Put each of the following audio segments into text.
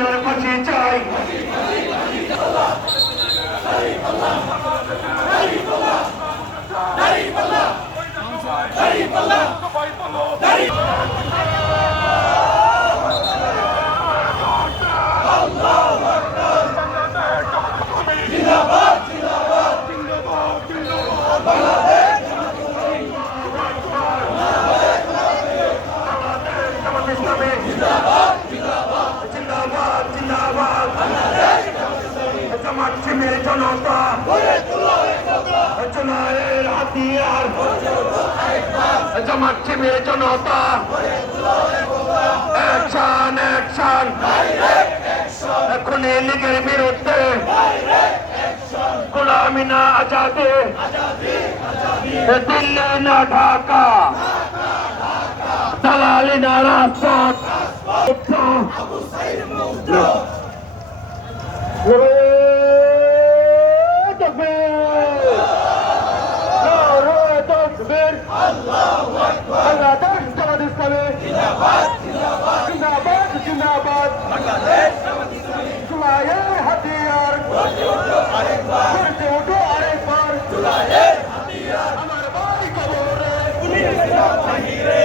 হাসিনার ফাঁসি চাই। মার্চিমের জনতা জুলাইয়ের হাতিয়ার, মার্চিমের জনতা অ্যাকশন অ্যাকশন, খুনি লীগের বিরুদ্ধে গোলামি না আজাদি, দিল্লি না ঢাকা, দালালি না রাজপথ। বাংলাদেশ জামাত ইসলামী জিন্দাবাদ জিন্দাবাদ, জুলাইয়ের হাতিয়ার করতে ওঠো আরেকবার, আমার ভাই কবরে গুলি কেন বাহিরে,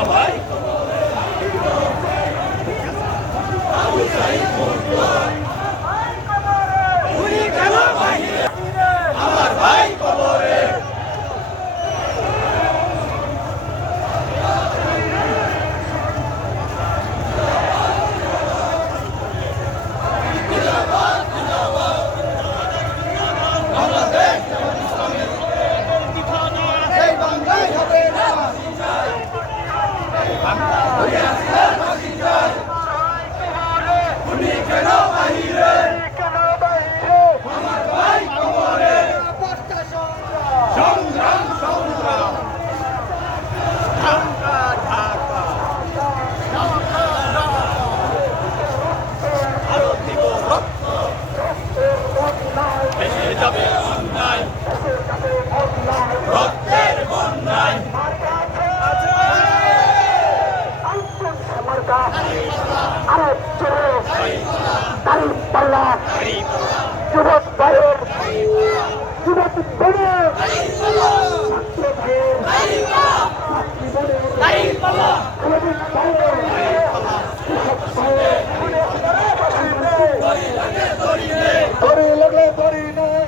আমার ভাই কবরে। যুবক ভাইয়ের যুবক বোনের দড়ি লাগলে দড়ি নেই,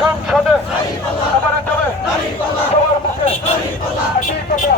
সংসদে আবার যাবে সবার মুখে কথা।